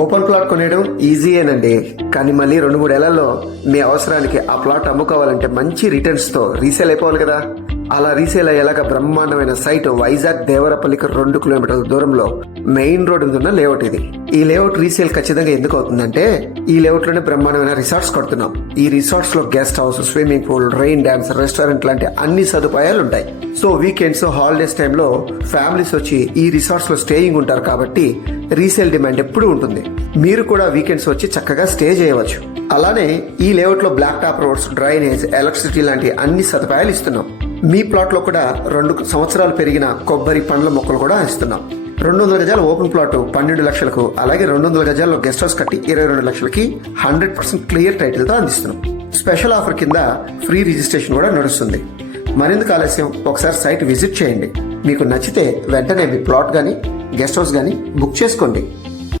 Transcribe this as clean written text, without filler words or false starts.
Open plot కొనేయడం ఈజీయేనండి, కానీ మళ్ళీ 2-3 ఏళ్లలో మీ అవసరానికి ఆ ప్లాట్ అమ్ముకోవాలంటే మంచి రిటర్న్స్ తో రీసేల్ అయిపోవాలి కదా. అలా రీసేల్ అయ్యేలాగా బ్రహ్మాండమైన సైట్ వైజాగ్ దేవరపల్లికి 2 కిలోమీటర్ల దూరంలో మెయిన్ రోడ్ మీద ఉన్న లేఅవుట్ ఇది. ఈ లేఅవుట్ రీసేల్ ఖచ్చితంగా ఎందుకు అవుతుందంటే, ఈ లేఅవుట్ లోనే బ్రహ్మాండమైన రిసార్ట్స్ కడుతున్నాం. ఈ రిసార్ట్స్ లో guest house, swimming pool, rain dance, restaurant లాంటి అన్ని సదుపాయాలు ఉంటాయి. సో వీకెండ్స్, హాలిడేస్ టైంలో ఫ్యామిలీస్ వచ్చి ఈ రిసార్ట్స్ లో స్టేయింగ్ ఉంటారు కాబట్టి రీసేల్ డిమాండ్ ఎప్పుడు ఉంటుంది. మీరు కూడా వీకెండ్స్ వచ్చి చక్కగా స్టే చేయవచ్చు. అలానే ఈ లేఅవుట్ లో black top roads, drainage, electricity లాంటి అన్ని సదుపాయాలు ఇస్తున్నాం. మీ ప్లాట్ లో కూడా 2 సంవత్సరాలు పెరిగిన కొబ్బరి పండ్ల మొక్కలు కూడా ఇస్తున్నాం. 200 గజాల ఓపెన్ ప్లాట్ 12 లక్షలకు, అలాగే 200 గజాల్లో గెస్ట్ హౌస్ కట్టి 22 లక్షలకి 100% క్లియర్ టైటిల్ తో అందిస్తున్నాం. స్పెషల్ ఆఫర్ కింద ఫ్రీ రిజిస్ట్రేషన్ కూడా నడుస్తుంది. మరింత ఆలస్యం, ఒకసారి సైట్ విజిట్ చేయండి. మీకు నచ్చితే వెంటనే మీ ప్లాట్ గానీ గెస్ట్ హౌస్ గానీ బుక్ చేసుకోండి.